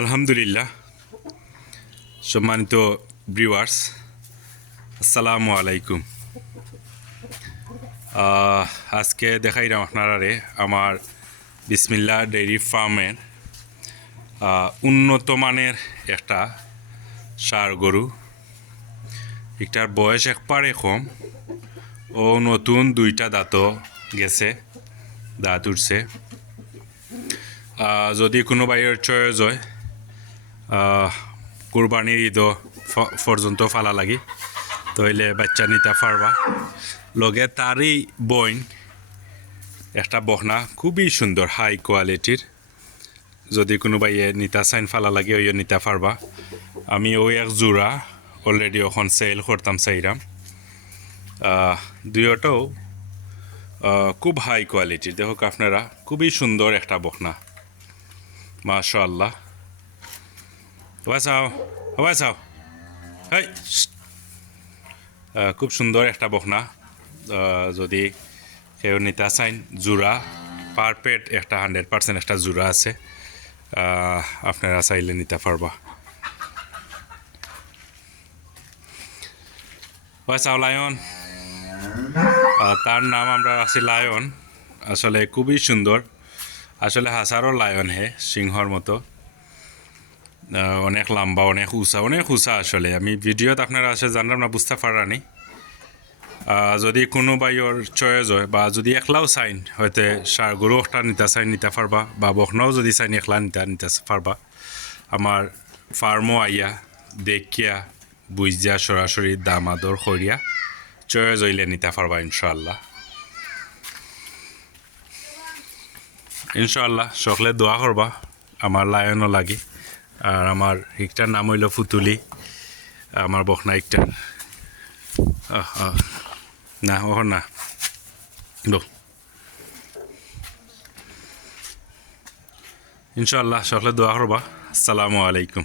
আলহামদুলিল্লাহ, সম্মানিত ভিউয়ার্স, আসসালামু আলাইকুম। আজকে দেখাইলাম আপনারারে আমার বিসমিল্লাহ ডেইরি ফার্মের উন্নত মানের একটা ষাঁড় গরু। এটার বয়স একবারে কম, ও নতুন দুইটা দাঁতও গেছে, দাঁত উঠছে। যদি কোনো বাইরের চয়েস হয় কুরবানির ঈদ পর্যন্ত ফালা লাগি তইলে বাচ্চা নিতে পারবা। লগে তারই বইন একটা বহনা খুবই সুন্দর হাই কোয়ালিটির, যদি কোনো বাইয়ে নিতা চাইন ফালা লাগে ওই নিতে পারবা। আমি ওই এক জোড়া অলরেডি ওখান সেল করতাম চাইরাম। দুইটাও খুব হাই কোয়ালিটির, দেখুক আপনারা, খুবই সুন্দর একটা বহনা, মাশাআল্লাহ। চাও হাই, খুব সুন্দর একটা বহনা। যদি কেউ নিতে চাইন, জোড়া পারফেক্ট একটা 100% একটা জোড়া আছে, আপনারা চাইলে নিতে পারবা। চাও লায়ন, তার নাম আমরা আছি লায়ন। আসলে খুবই সুন্দর, আসলে হাজারো লায়ন হে, সিংহর মতো, অনেক লম্বা, অনেক উঁচা। আসলে আমি ভিডিওত আপনারা আসলে জানলাম না, বুঝতে পারানি। যদি কোনো বাইর চয়েস হয় বা যদি একলাও চাইন, হয়তো ষাঁড় গরু একটা নিতে পারবা, বা বখনাও যদি চাইন একলা নিতে পারবা। আমার ফার্মও আইয়া দেখিয়া বুঝিয়া সরাসরি দাম আদর করিয়া চয়েস হইলে নিতে পারবা ইনশাআল্লাহ। সকলে দোয়া করবা আমার লায়নও লাগি। আর আমার একটার নাম হইল ফুতুলি, আমার বখনা একটার। না ওহ না, ইনশাআল্লাহ সকলে দোয়া করবা। আসসালামু আলাইকুম।